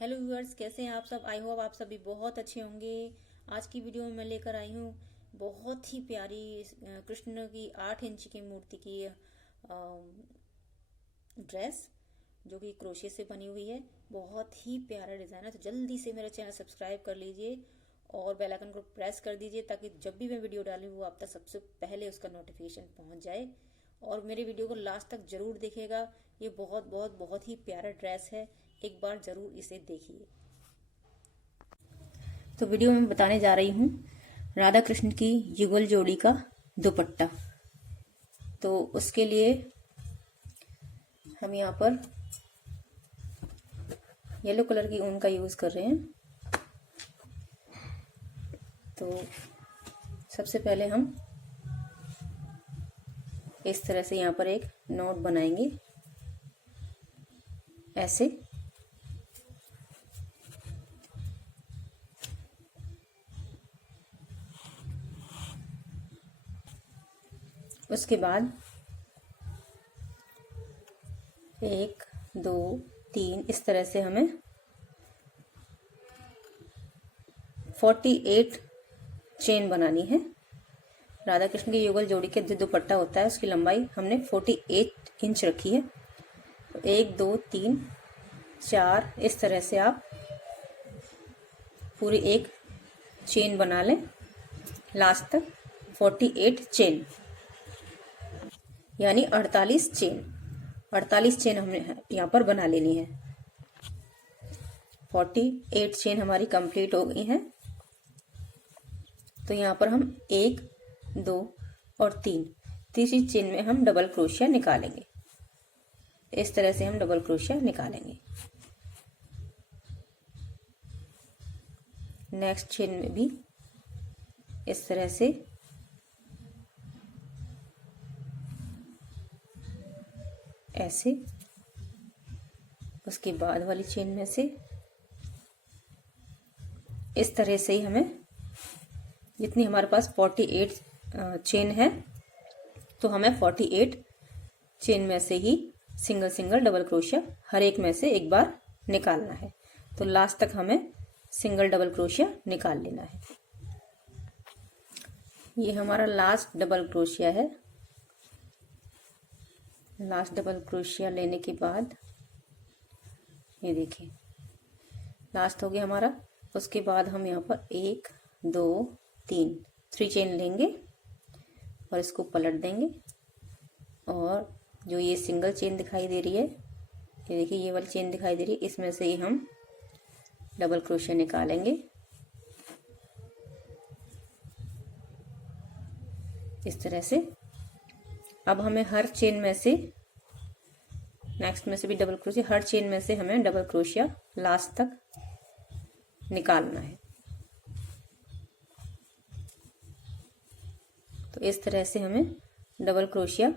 Hello viewers, कैसे हैं आप सब। आई होप आप सभी बहुत अच्छे होंगे। आज की वीडियो में मैं लेकर आई हूँ बहुत ही प्यारी कृष्ण की 8 इंच की मूर्ति की ड्रेस, जो कि क्रोशे से बनी हुई है। बहुत ही प्यारा डिज़ाइन है। तो जल्दी से मेरा चैनल सब्सक्राइब कर लीजिए और बेल आइकन को प्रेस कर दीजिए, ताकि जब भी मैं वीडियो डालूँ वो आप तक सबसे पहले उसका नोटिफिकेशन पहुंच जाए। और मेरे वीडियो को लास्ट तक जरूर देखिएगा। ये बहुत बहुत बहुत ही प्यारा ड्रेस है, एक बार जरूर इसे देखिए। तो वीडियो में बताने जा रही हूँ राधा कृष्ण की युगल जोड़ी का दुपट्टा। तो उसके लिए हम यहाँ पर येलो कलर की ऊन का यूज कर रहे हैं। तो सबसे पहले हम इस तरह से यहाँ पर एक नोट बनाएंगे, ऐसे। उसके बाद 1 2 3 इस तरह से हमें 48 चेन बनानी है। राधा कृष्ण की युगल जोड़ी के जो दुपट्टा होता है उसकी लंबाई हमने 48 इंच रखी है। तो 1 2 3 4 इस तरह से आप पूरी एक चेन बना लें लास्ट तक। 48 चेन यानी 48 चेन हमने यहाँ पर बना लेनी है। 48 चेन हमारी कंप्लीट हो गई है। तो यहाँ पर हम 1 2 और 3 तीसरी चेन में हम डबल क्रोशिया निकालेंगे। इस तरह से हम डबल क्रोशिया निकालेंगे। नेक्स्ट चेन में भी इस तरह से ऐसे। उसके बाद वाली चेन में से इस तरह से ही हमें, जितनी हमारे पास 48 चेन है, तो हमें 48 चेन में से ही सिंगल सिंगल डबल क्रोशिया हर एक में से एक बार निकालना है। तो लास्ट तक हमें सिंगल डबल क्रोशिया निकाल लेना है। ये हमारा लास्ट डबल क्रोशिया है। लास्ट डबल क्रोशिया लेने के बाद ये देखिए लास्ट हो गया हमारा। उसके बाद हम यहाँ पर 1 2 3 चेन लेंगे और इसको पलट देंगे। और जो ये सिंगल चेन दिखाई दे रही है, ये देखिए ये वाली चेन दिखाई दे रही है, इसमें से ही हम डबल क्रोशिया निकालेंगे इस तरह से। अब हमें हर चेन में से, नेक्स्ट में से भी डबल क्रोशिया, हर चेन में से हमें डबल क्रोशिया लास्ट तक निकालना है। तो इस तरह से हमें डबल क्रोशिया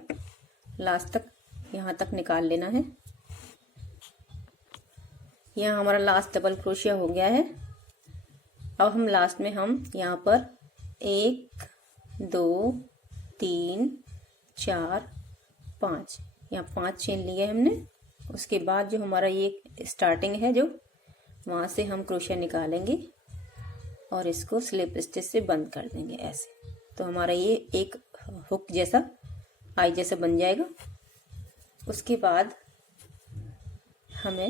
लास्ट तक यहाँ तक निकाल लेना है। यहाँ हमारा लास्ट डबल क्रोशिया हो गया है। अब हम लास्ट में हम यहाँ पर 1 2 3 4 5 यहाँ 5 चेन लिए हमने। उसके बाद जो हमारा ये स्टार्टिंग है, जो वहां से हम क्रोशिया निकालेंगे और इसको स्लिप स्टिच से बंद कर देंगे ऐसे। तो हमारा ये एक हुक जैसा आई जैसा बन जाएगा। उसके बाद हमें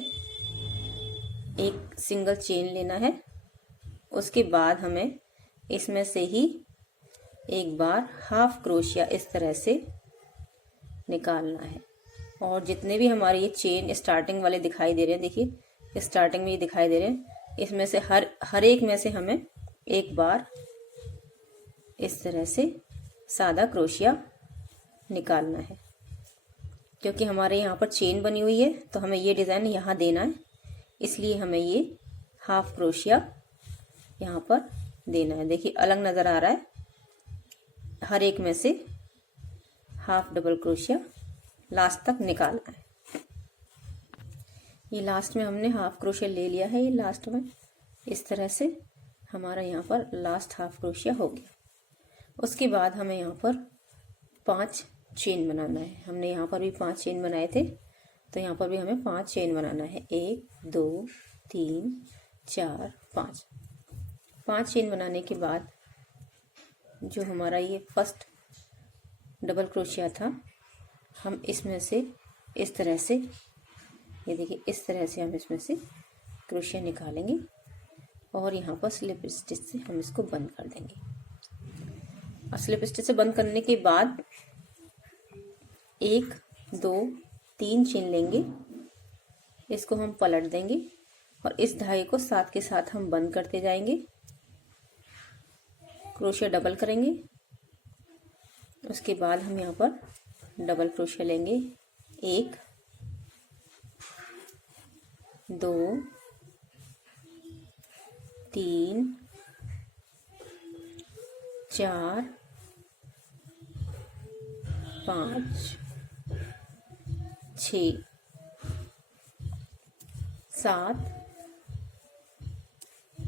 एक सिंगल चेन लेना है। उसके बाद हमें इसमें से ही एक बार हाफ क्रोशिया इस तरह से निकालना है। और जितने भी हमारे ये चेन स्टार्टिंग वाले दिखाई दे रहे हैं, देखिए स्टार्टिंग में ये दिखाई दे रहे हैं, इसमें से हर एक में से हमें एक बार इस तरह से सादा क्रोशिया निकालना है। क्योंकि हमारे यहाँ पर चेन बनी हुई है तो हमें ये डिज़ाइन यहाँ देना है, इसलिए हमें ये हाफ क्रोशिया यहाँ पर देना है। देखिए अलग नज़र आ रहा है। हर एक में से हाफ डबल क्रोशिया लास्ट तक निकालना है। ये लास्ट में हमने हाफ क्रोशिया ले लिया है। ये लास्ट में इस तरह से हमारा यहाँ पर लास्ट हाफ क्रोशिया हो गया। उसके बाद हमें यहाँ पर 5 चेन बनाना है। हमने यहाँ पर भी 5 चेन बनाए थे, तो यहाँ पर भी हमें 5 चेन बनाना है। 1 2 3 4 5। 5 चेन बनाने के बाद जो हमारा ये फर्स्ट डबल क्रोशिया था, हम इसमें से इस तरह से, ये देखिए इस तरह से हम इसमें से क्रोशिया निकालेंगे और यहाँ पर स्लिप स्टिच से हम इसको बंद कर देंगे। और स्लिप स्टिच से बंद करने के बाद 1 2 3 चेन लेंगे, इसको हम पलट देंगे और इस धागे को साथ के साथ हम बंद करते जाएंगे। क्रोशिया डबल करेंगे, उसके बाद हम यहाँ पर डबल क्रोशिया लेंगे। 1 2 3 4 5 6 7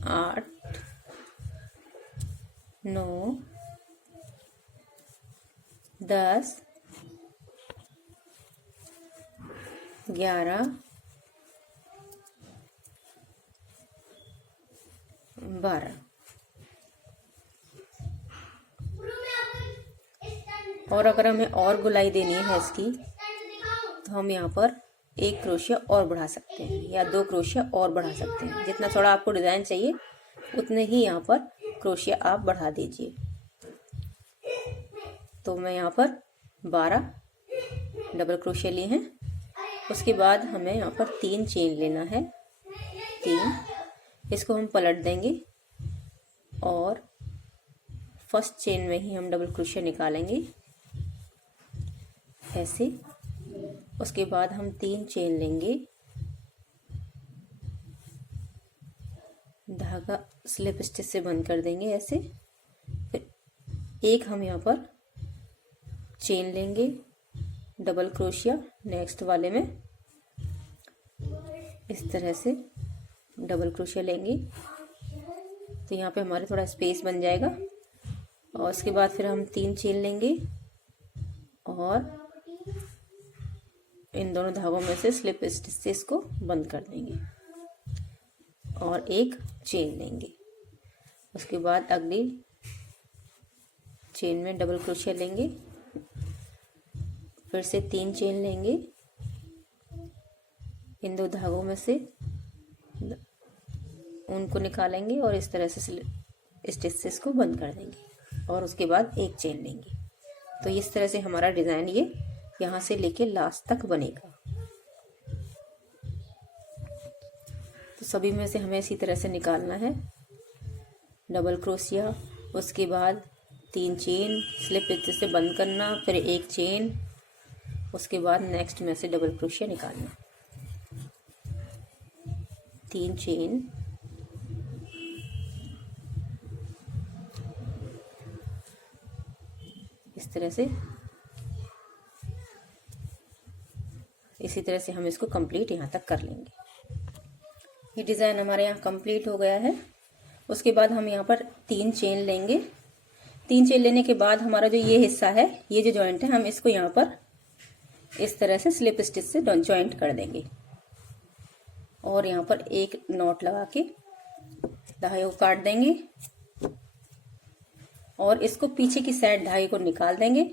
8 9 10 11 12। और अगर हमें और गुलाई देनी है इसकी, तो हम यहाँ पर 1 क्रोशिया और बढ़ा सकते हैं या 2 क्रोशिया और बढ़ा सकते हैं। जितना थोड़ा आपको डिजाइन चाहिए उतने ही यहाँ पर क्रोशिया आप बढ़ा दीजिए। तो मैं यहाँ पर 12 डबल क्रोशिया लिए हैं। उसके बाद हमें यहाँ पर 3 चेन लेना है। 3, इसको हम पलट देंगे और फर्स्ट चेन में ही हम डबल क्रोशिया निकालेंगे ऐसे। उसके बाद हम 3 चेन लेंगे, धागा स्लिप स्टिच से बंद कर देंगे ऐसे। फिर 1 हम यहाँ पर चेन लेंगे, डबल क्रोशिया नेक्स्ट वाले में इस तरह से डबल क्रोशिया लेंगे, तो यहाँ पे हमारे थोड़ा स्पेस बन जाएगा। और उसके बाद फिर हम 3 चेन लेंगे और इन दोनों धागों में से स्लिप स्टिच से इसको बंद कर देंगे और 1 चेन लेंगे। उसके बाद अगली चेन में डबल क्रोशिया लेंगे, फिर से 3 चेन लेंगे, इन 2 धागों में से उनको निकालेंगे और इस तरह से स्टिच से इसको बंद कर देंगे और उसके बाद 1 चेन लेंगे। तो इस तरह से हमारा डिजाइन ये यहाँ से लेके लास्ट तक बनेगा। तो सभी में से हमें इसी तरह से निकालना है। डबल क्रोशिया, उसके बाद 3 चेन, स्लिप स्टिच से बंद करना, फिर 1 चेन, उसके बाद नेक्स्ट में से डबल क्रोशिया निकालना। 3 चेन, इस तरह से, इसी तरह से हम इसको कंप्लीट यहाँ तक कर लेंगे। ये डिज़ाइन हमारे यहाँ कंप्लीट हो गया है। उसके बाद हम यहाँ पर 3 चेन लेंगे। 3 चेन लेने के बाद हमारा जो ये हिस्सा है, ये जो जॉइंट है, हम इसको यहाँ पर इस तरह से स्लिप स्टिच से जॉइंट कर देंगे और यहाँ पर एक नॉट लगा के धागे को काट देंगे और इसको पीछे की साइड धागे को निकाल देंगे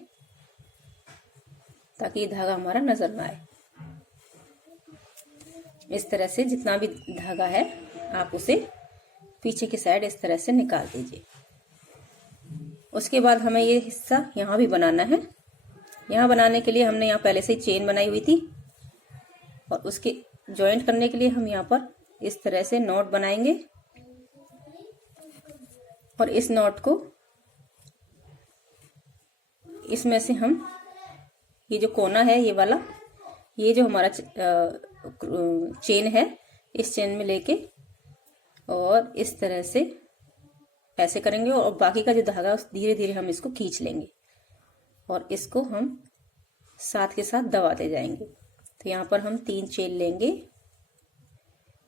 ताकि ये धागा हमारा नजर ना आए। इस तरह से जितना भी धागा है आप उसे पीछे की साइड इस तरह से निकाल दीजिए। उसके बाद हमें ये हिस्सा यहाँ भी बनाना है। यहाँ बनाने के लिए हमने यहाँ पहले से ही चेन बनाई हुई थी और उसके जॉइंट करने के लिए हम यहाँ पर इस तरह से नॉट बनाएंगे और इस नॉट को इसमें से हम, ये जो कोना है ये वाला, ये जो हमारा चेन है, इस चेन में लेके और इस तरह से ऐसे करेंगे और बाकी का जो धागा धीरे धीरे हम इसको खींच लेंगे और इसको हम साथ के साथ दबाते जाएंगे। तो यहाँ पर हम 3 चेन लेंगे।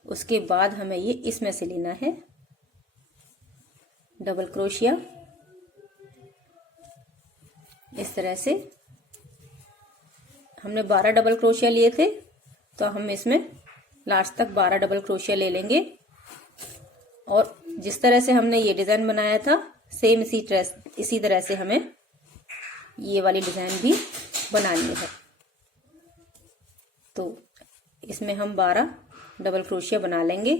उसके बाद हमें ये इसमें से लेना है डबल क्रोशिया इस तरह से। हमने 12 डबल क्रोशिया लिए थे तो हम इसमें लास्ट तक 12 डबल क्रोशिया ले लेंगे और जिस तरह से हमने ये डिजाइन बनाया था सेम इसी तरह से हमें ये वाली डिजाइन भी बनानी है। तो इसमें हम 12 डबल क्रोशिया बना लेंगे।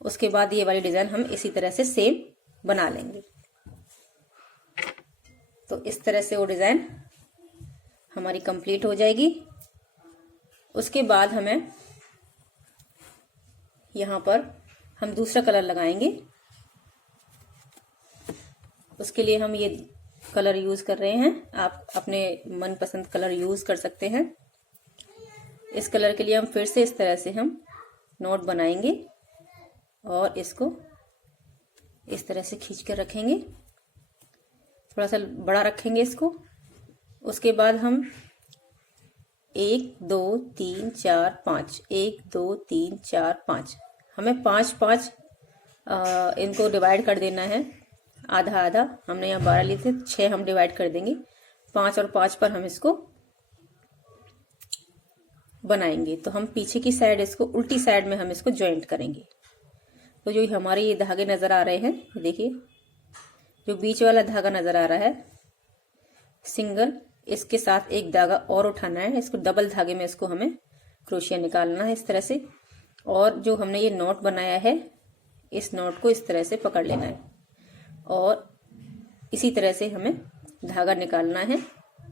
उसके बाद ये वाली डिजाइन हम इसी तरह से सेम बना लेंगे। तो इस तरह से वो डिजाइन हमारी कंप्लीट हो जाएगी। उसके बाद हमें यहाँ पर हम दूसरा कलर लगाएंगे। उसके लिए हम ये कलर यूज कर रहे हैं। आप अपने मनपसंद कलर यूज कर सकते हैं। इस कलर के लिए हम फिर से इस तरह से हम नोट बनाएंगे और इसको इस तरह से खींच कर रखेंगे। थोड़ा सा बड़ा रखेंगे इसको। उसके बाद हम 1 2 3 4 5 1 2 3 4 5 हमें 5 इनको डिवाइड कर देना है। आधा आधा हमने यहाँ 12 लिए थे, 6 हम डिवाइड कर देंगे। 5 और 5 पर हम इसको बनाएंगे। तो हम पीछे की साइड इसको उल्टी साइड में हम इसको ज्वाइंट करेंगे। तो जो हमारे ये धागे नजर आ रहे हैं, देखिए जो बीच वाला धागा नजर आ रहा है सिंगल, इसके साथ एक धागा और उठाना है। इसको डबल धागे में इसको हमें क्रोशिया निकालना है इस तरह से। और जो हमने ये नॉट बनाया है इस नॉट को इस तरह से पकड़ लेना है और इसी तरह से हमें धागा निकालना है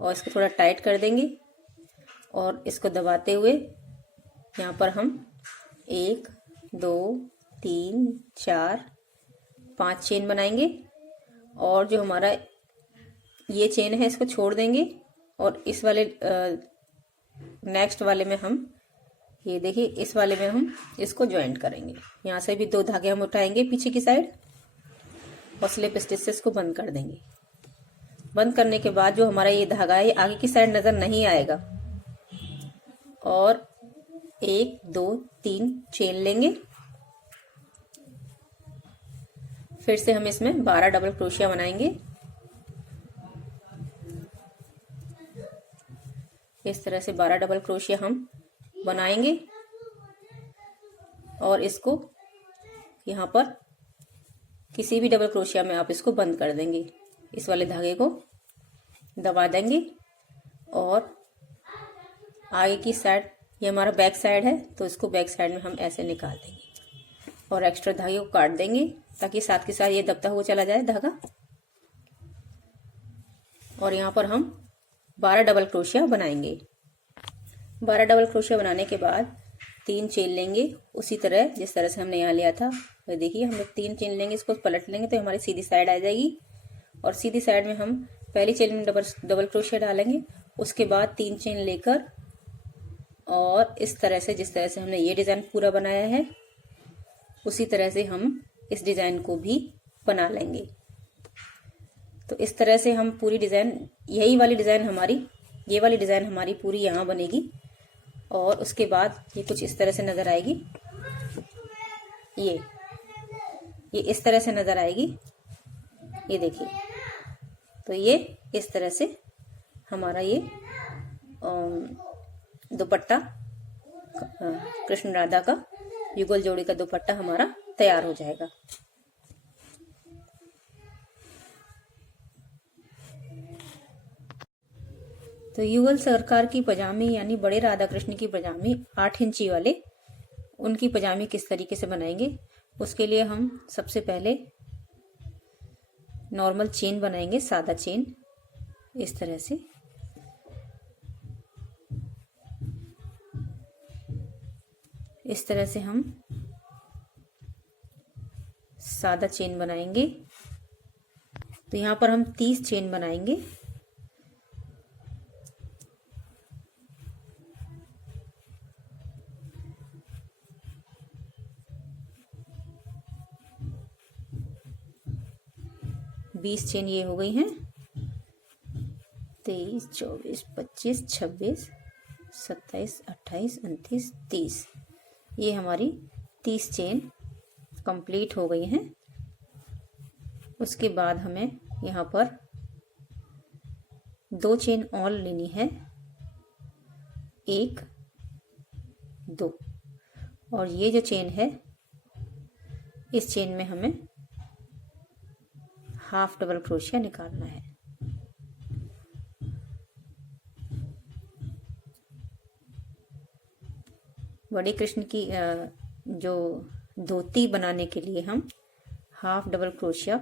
और इसको थोड़ा टाइट कर देंगे और इसको दबाते हुए यहाँ पर हम 1 2 3 4 5 चेन बनाएंगे। और जो हमारा ये चेन है इसको छोड़ देंगे और इस वाले नेक्स्ट वाले में हम ये देखिए इस वाले में हम इसको ज्वाइंट करेंगे। यहाँ से भी 2 धागे हम उठाएंगे पीछे की साइड और स्लिप स्टिच से इसको बंद कर देंगे। बंद करने के बाद जो हमारा ये धागा है ये आगे की साइड नजर नहीं आएगा। और 1 2 3 चेन लेंगे। फिर से हम इसमें 12 डबल क्रोशिया बनाएंगे। इस तरह से 12 डबल क्रोशिया हम बनाएंगे और इसको यहाँ पर किसी भी डबल क्रोशिया में आप इसको बंद कर देंगे। इस वाले धागे को दबा देंगे और आगे की साइड, ये हमारा बैक साइड है तो इसको बैक साइड में हम ऐसे निकाल देंगे और एक्स्ट्रा धागे को काट देंगे ताकि साथ के साथ ये दबता हुआ चला जाए धागा। और यहाँ पर हम 12 डबल क्रोशिया बनाएंगे। 12 डबल क्रोशिया बनाने के बाद 3 चेन लेंगे उसी तरह जिस तरह से हमने यहाँ लिया था। तो देखिए हम लोग 3 चेन लेंगे, इसको पलट लेंगे तो हमारी सीधी साइड आ जाएगी। और सीधी साइड में हम पहली चेन में डबल क्रोशिया डालेंगे। उसके बाद 3 चेन लेकर और इस तरह से जिस तरह से हमने ये डिजाइन पूरा बनाया है उसी तरह से हम इस डिजाइन को भी बना लेंगे। तो इस तरह से हम पूरी डिजाइन, यही वाली डिजाइन हमारी, ये वाली डिजाइन हमारी पूरी यहाँ बनेगी। और उसके बाद ये कुछ इस तरह से नजर आएगी। ये इस तरह से नजर आएगी। ये देखिए, तो ये इस तरह से हमारा ये दुपट्टा, कृष्ण राधा का युगल जोड़ी का दुपट्टा हमारा तैयार हो जाएगा। तो युगल सरकार की पजामी यानी बड़े राधा कृष्ण की पजामी 8 इंची वाले, उनकी पजामी किस तरीके से बनाएंगे उसके लिए हम सबसे पहले नॉर्मल चेन बनाएंगे, सादा चेन इस तरह से। इस तरह से हम सादा चेन बनाएंगे। तो यहाँ पर हम 30 चेन बनाएंगे। बीस चेन ये हो गई हैं। 23 24 25 26 27 28 29 30, ये हमारी 30 चेन कंप्लीट हो गई हैं। उसके बाद हमें यहाँ पर 2 चेन और लेनी है, 1 2, और ये जो चेन है, इस चेन में हमें हाफ डबल क्रोशिया निकालना है। बड़े कृष्ण की जो धोती बनाने के लिए हम हाफ डबल क्रोशिया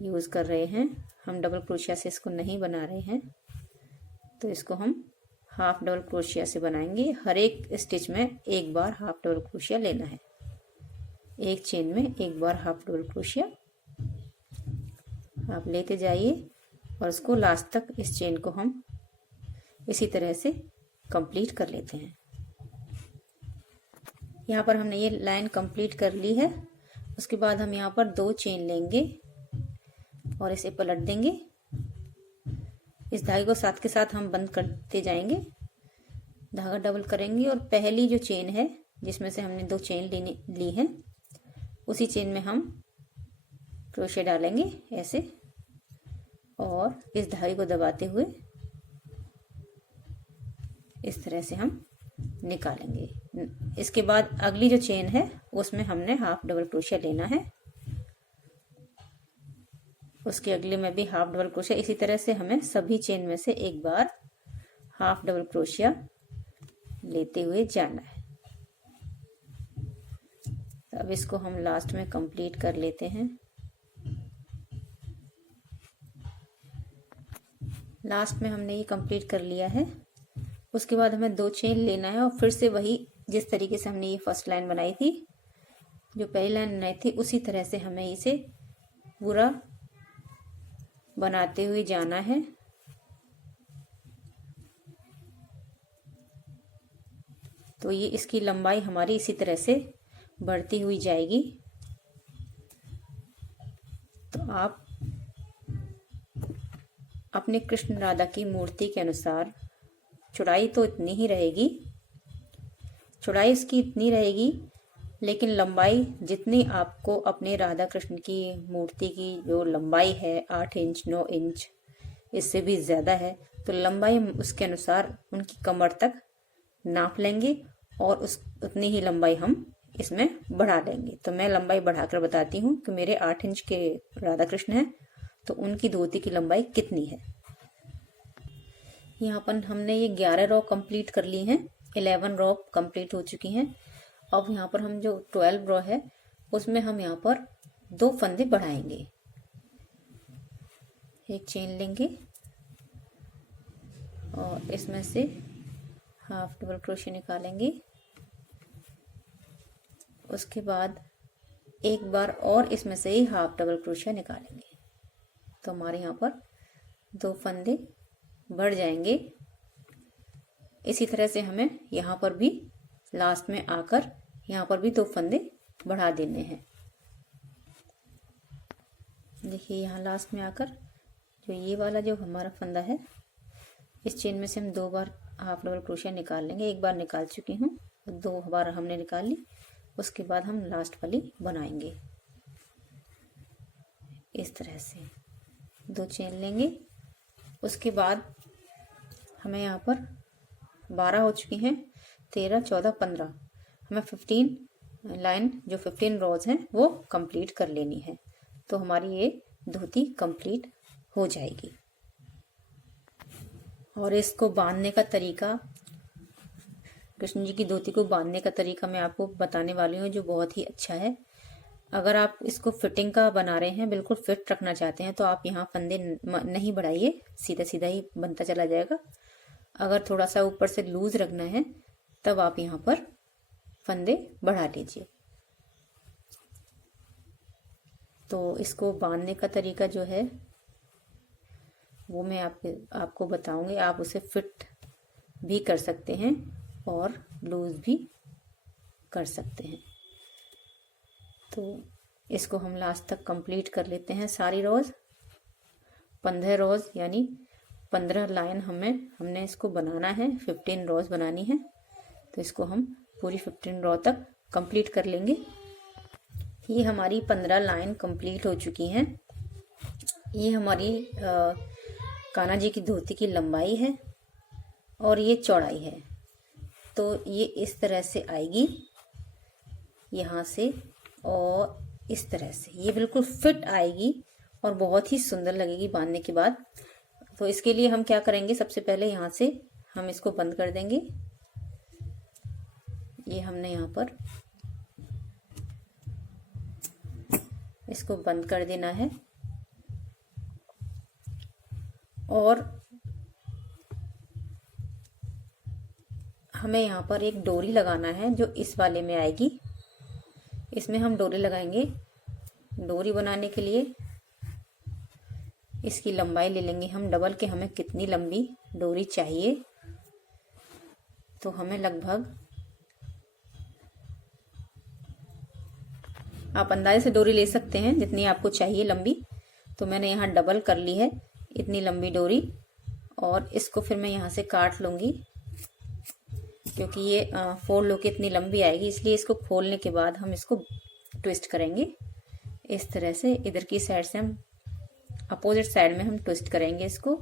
यूज कर रहे हैं। हम डबल क्रोशिया से इसको नहीं बना रहे हैं, तो इसको हम हाफ डबल क्रोशिया से बनाएंगे। हर एक स्टिच में एक बार हाफ डबल क्रोशिया लेना है। एक चेन में एक बार हाफ डबल क्रोशिया आप लेते जाइए और उसको लास्ट तक इस चेन को हम इसी तरह से कंप्लीट कर लेते हैं। यहाँ पर हमने ये लाइन कंप्लीट कर ली है। उसके बाद हम यहाँ पर 2 चेन लेंगे और इसे पलट देंगे। इस धागे को साथ के साथ हम बंद करते जाएंगे, धागा डबल करेंगे और पहली जो चेन है जिसमें से हमने 2 चेन ली है, उसी चेन में हम क्रोशे डालेंगे ऐसे, और इस धागे को दबाते हुए इस तरह से हम निकालेंगे। इसके बाद अगली जो चेन है उसमें हमने हाफ डबल क्रोशिया लेना है। उसके अगले में भी हाफ डबल क्रोशिया। इसी तरह से हमें सभी चेन में से एक बार हाफ डबल क्रोशिया लेते हुए जाना है। अब इसको हम लास्ट में कंप्लीट कर लेते हैं। लास्ट में हमने ये कंप्लीट कर लिया है। उसके बाद हमें 2 चेन लेना है और फिर से वही जिस तरीके से हमने ये फर्स्ट लाइन बनाई थी, जो पहली लाइन बनाई थी, उसी तरह से हमें इसे पूरा बनाते हुए जाना है। तो ये इसकी लंबाई हमारी इसी तरह से बढ़ती हुई जाएगी। तो आप अपने कृष्ण राधा की मूर्ति के अनुसार, चौड़ाई तो इतनी ही रहेगी, चौड़ाई इसकी इतनी रहेगी, लेकिन लंबाई जितनी आपको अपने राधा कृष्ण की मूर्ति की जो लंबाई है 8 इंच 9 इंच, इससे भी ज़्यादा है, तो लंबाई उसके अनुसार उनकी कमर तक नाप लेंगे और उतनी ही लंबाई हम इसमें बढ़ा लेंगे। तो मैं लंबाई बढ़ाकर बताती हूँ कि मेरे 8 इंच के राधा कृष्ण हैं, तो उनकी धोती की लंबाई कितनी है। यहाँ पर हमने ये 11 रो कंप्लीट कर ली हैं, 11 रो कंप्लीट हो चुकी हैं। अब यहाँ पर हम जो 12 रो है उसमें हम यहाँ पर 2 फंदे बढ़ाएंगे। एक चेन लेंगे और इसमें से हाफ डबल क्रोशिया निकालेंगे। उसके बाद एक बार और इसमें से ही हाफ डबल क्रोशिया निकालेंगे, तो हमारे यहाँ पर 2 फंदे बढ़ जाएंगे। इसी तरह से हमें यहाँ पर भी लास्ट में आकर यहाँ पर भी 2 फंदे बढ़ा देने हैं। देखिए यहाँ लास्ट में आकर जो ये वाला जो हमारा फंदा है, इस चेन में से हम 2 बार हाफ डबल क्रोशिया निकाल लेंगे। एक बार निकाल चुकी हूँ, 2 बार हमने निकाल ली। उसके बाद हम लास्ट वाली बनाएंगे इस तरह से 2 चेन लेंगे। उसके बाद हमें यहाँ पर 12 हो चुकी हैं, 13 14 15, हमें 15 लाइन जो 15 रोज हैं वो कंप्लीट कर लेनी है। तो हमारी ये धोती कंप्लीट हो जाएगी। और इसको बांधने का तरीका, कृष्ण जी की धोती को बांधने का तरीका मैं आपको बताने वाली हूँ, जो बहुत ही अच्छा है। अगर आप इसको फिटिंग का बना रहे हैं, बिल्कुल फिट रखना चाहते हैं, तो आप यहाँ फंदे नहीं बढ़ाइए, सीधा सीधा ही बनता चला जाएगा। अगर थोड़ा सा ऊपर से लूज रखना है तब आप यहाँ पर फंदे बढ़ा लीजिए। तो इसको बांधने का तरीका जो है वो मैं आपको बताऊंगी। आप उसे फिट भी कर सकते हैं और लूज भी कर सकते हैं। तो इसको हम लास्ट तक कंप्लीट कर लेते हैं। सारी रोज 15 रोज यानी 15 लाइन हमने इसको बनाना है, 15 रोज बनानी है। तो इसको हम पूरी 15 रो तक कंप्लीट कर लेंगे। ये हमारी 15 लाइन कंप्लीट हो चुकी हैं। ये हमारी कान्हा जी की धोती की लंबाई है और ये चौड़ाई है। तो ये इस तरह से आएगी। यहाँ से और इस तरह से ये बिल्कुल फिट आएगी और बहुत ही सुंदर लगेगी बांधने के बाद। तो इसके लिए हम क्या करेंगे, सबसे पहले यहाँ से हम इसको बंद कर देंगे। ये हमने यहाँ पर इसको बंद कर देना है और हमें यहाँ पर एक डोरी लगाना है जो इस वाले में आएगी। इसमें हम डोरी लगाएंगे। डोरी बनाने के लिए इसकी लंबाई ले लेंगे हम डबल के हमें कितनी लंबी डोरी चाहिए। तो हमें लगभग, आप अंदाजे से डोरी ले सकते हैं जितनी आपको चाहिए लंबी। तो मैंने यहाँ डबल कर ली है इतनी लंबी डोरी और इसको फिर मैं यहाँ से काट लूँगी क्योंकि ये फोल्ड होके इतनी लंबी आएगी, इसलिए इसको खोलने के बाद हम इसको ट्विस्ट करेंगे इस तरह से। इधर की साइड से हम अपोजिट साइड में हम ट्विस्ट करेंगे इसको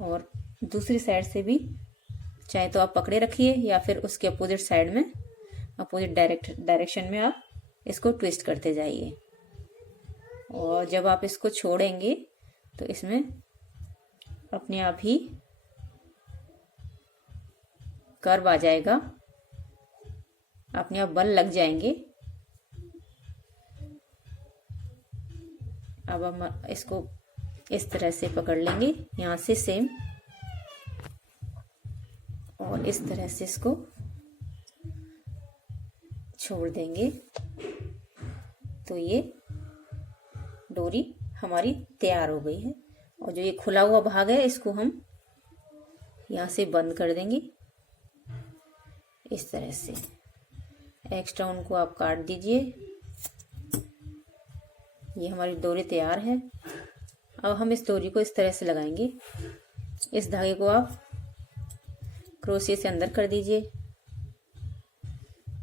और दूसरी साइड से भी चाहे तो आप पकड़े रखिए या फिर उसके अपोजिट साइड में, अपोजिट डायरेक्शन में आप इसको ट्विस्ट करते जाइए। और जब आप इसको छोड़ेंगे तो इसमें अपने आप ही कर्व आ जाएगा, अपने आप बल लग जाएंगे। अब हम इसको इस तरह से पकड़ लेंगे यहाँ से सेम और इस तरह से इसको छोड़ देंगे। तो ये डोरी हमारी तैयार हो गई है और जो ये खुला हुआ भाग है इसको हम यहाँ से बंद कर देंगे इस तरह से। एक्स्ट्रा उनको आप काट दीजिए। ये हमारी डोरी तैयार है। अब हम इस डोरी को इस तरह से लगाएंगे। इस धागे को आप क्रोशिया से अंदर कर दीजिए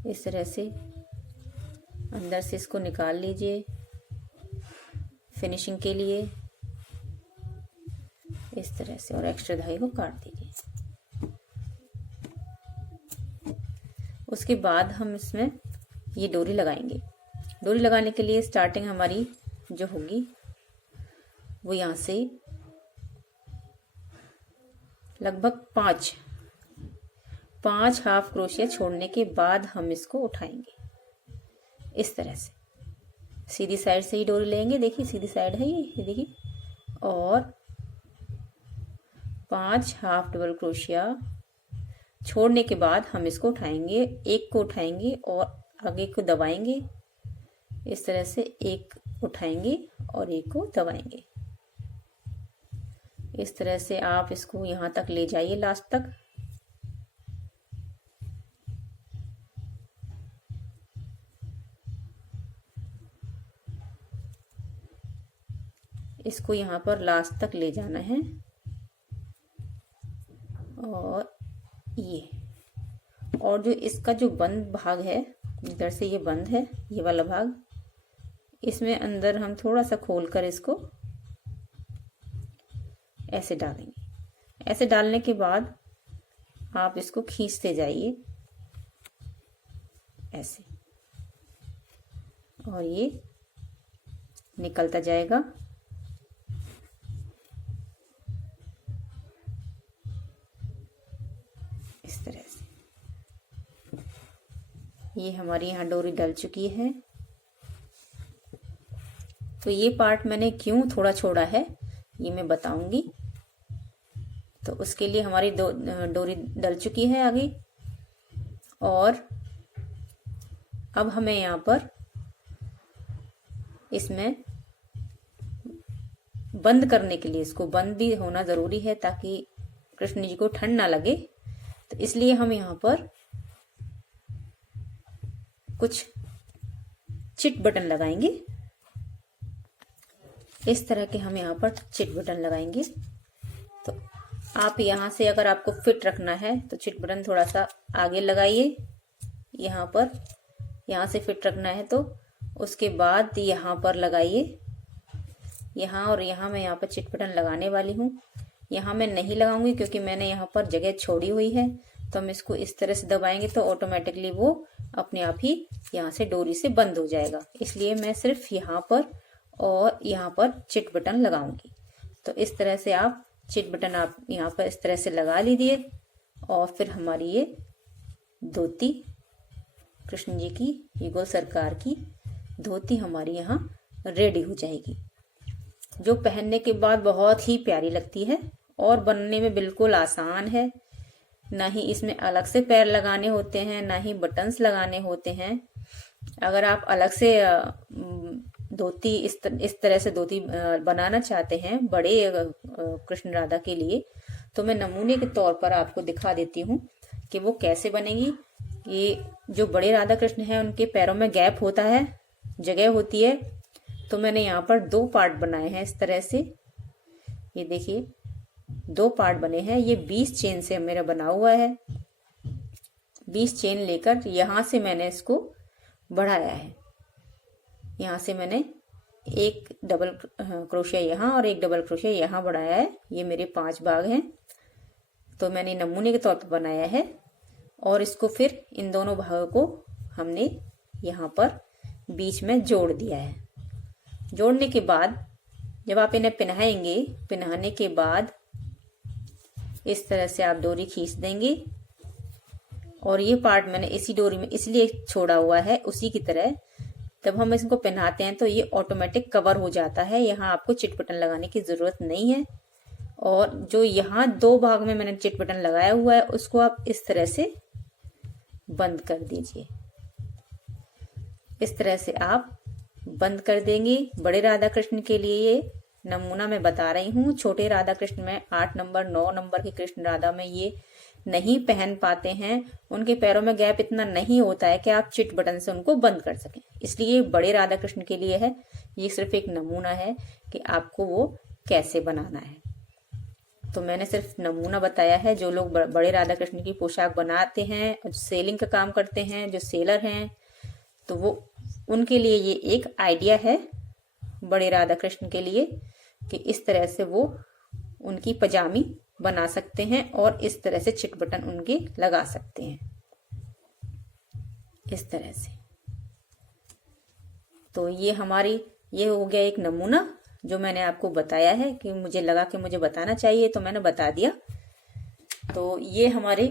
इस तरह से, अंदर से इसको निकाल लीजिए फिनिशिंग के लिए इस तरह से और एक्स्ट्रा धागे को काट दीजिए। उसके बाद हम इसमें ये डोरी लगाएंगे। डोरी लगाने के लिए स्टार्टिंग हमारी जो होगी वो यहाँ से लगभग पाँच हाफ क्रोशिया छोड़ने के बाद हम इसको उठाएंगे इस तरह से। सीधी साइड से ही डोरी लेंगे, देखिए सीधी साइड है ये देखिए, और 5 हाफ डबल क्रोशिया छोड़ने के बाद हम इसको उठाएंगे। एक को उठाएंगे और आगे को दबाएंगे इस तरह से, एक उठाएंगे और एक को दबाएंगे इस तरह से। आप इसको यहाँ तक ले जाइए लास्ट तक। इसको यहाँ पर लास्ट तक ले जाना है और जो इसका जो बंद भाग है, इधर से ये बंद है ये वाला भाग, इसमें अंदर हम थोड़ा सा खोलकर इसको ऐसे डालेंगे। ऐसे डालने के बाद आप इसको खींचते जाइए ऐसे और ये निकलता जाएगा। इस तरह से ये हमारी यहाँ डोरी डल चुकी है। तो ये पार्ट मैंने क्यों थोड़ा छोड़ा है ये मैं बताऊंगी। तो उसके लिए हमारी डोरी डल चुकी है आगे, और अब हमें यहाँ पर इसमें बंद करने के लिए, इसको बंद भी होना जरूरी है ताकि कृष्ण जी को ठंड ना लगे। तो इसलिए हम यहाँ पर कुछ चिट बटन लगाएंगे इस तरह के। हम यहाँ पर चिट बटन लगाएंगे। तो आप यहाँ से अगर आपको फिट रखना है तो चिट बटन थोड़ा सा आगे लगाइए यहाँ पर, यहाँ से फिट रखना है तो उसके बाद यहाँ पर लगाइए यहाँ, और यहाँ मैं यहाँ पर चिट बटन लगाने वाली हूँ। यहाँ मैं नहीं लगाऊंगी क्योंकि मैंने यहाँ पर जगह छोड़ी हुई है, तो हम इसको इस तरह से दबाएंगे तो ऑटोमेटिकली वो अपने आप ही यहाँ से डोरी से बंद हो जाएगा। इसलिए मैं सिर्फ यहाँ पर और यहाँ पर चिट बटन लगाऊंगी। तो इस तरह से आप चिट बटन आप यहाँ पर इस तरह से लगा लीजिए और फिर हमारी ये धोती, कृष्ण जी की युगल सरकार की धोती हमारी यहाँ रेडी हो जाएगी, जो पहनने के बाद बहुत ही प्यारी लगती है और बनने में बिल्कुल आसान है। ना ही इसमें अलग से पैर लगाने होते हैं, ना ही बटन्स लगाने होते हैं। अगर आप अलग से धोती इस तरह से धोती बनाना चाहते हैं बड़े कृष्ण राधा के लिए, तो मैं नमूने के तौर पर आपको दिखा देती हूँ कि वो कैसे बनेगी। ये जो बड़े राधा कृष्ण हैं उनके पैरों में गैप होता है, जगह होती है, तो मैंने यहाँ पर 2 पार्ट बनाए हैं इस तरह से। ये देखिए 2 पार्ट बने हैं। ये 20 चेन से मेरा बना हुआ है। 20 चेन लेकर यहाँ से मैंने इसको बढ़ाया है। यहाँ से मैंने एक डबल क्रोशिया यहाँ और एक डबल क्रोशिया यहाँ बढ़ाया है। ये मेरे 5 भाग हैं, तो मैंने नमूने के तौर पर बनाया है। और इसको फिर इन दोनों भागों को हमने यहाँ पर बीच में जोड़ दिया है। जोड़ने के बाद जब आप इन्हें पहनाएंगे, पहनाने के बाद इस तरह से आप डोरी खींच देंगे और ये पार्ट मैंने इसी डोरी में इसलिए छोड़ा हुआ है उसी की तरह। जब हम इसको पहनाते हैं तो ये ऑटोमेटिक कवर हो जाता है, यहाँ आपको चिट बटन लगाने की जरूरत नहीं है। और जो यहाँ 2 भाग में मैंने चिट बटन लगाया हुआ है उसको आप इस तरह से बंद कर दीजिए। इस तरह से आप बंद कर देंगे। बड़े राधा कृष्ण के लिए ये नमूना मैं बता रही हूँ। छोटे राधा कृष्ण में 8 नंबर 9 नंबर के कृष्ण राधा में ये नहीं पहन पाते हैं, उनके पैरों में गैप इतना नहीं होता है कि आप चिट बटन से उनको बंद कर सकें, इसलिए बड़े राधा कृष्ण के लिए है। ये सिर्फ एक नमूना है कि आपको वो कैसे बनाना है। तो मैंने सिर्फ नमूना बताया है। जो लोग बड़े राधा कृष्ण की पोशाक बनाते हैं, सेलिंग का काम करते हैं, जो सेलर हैं, तो वो उनके लिए ये एक आइडिया है बड़े राधा कृष्ण के लिए कि इस तरह से वो उनकी पजामी बना सकते हैं और इस तरह से चिट बटन उनके लगा सकते हैं इस तरह से। तो ये हो गया एक नमूना जो मैंने आपको बताया है कि मुझे लगा कि मुझे बताना चाहिए, तो मैंने बता दिया। तो ये हमारे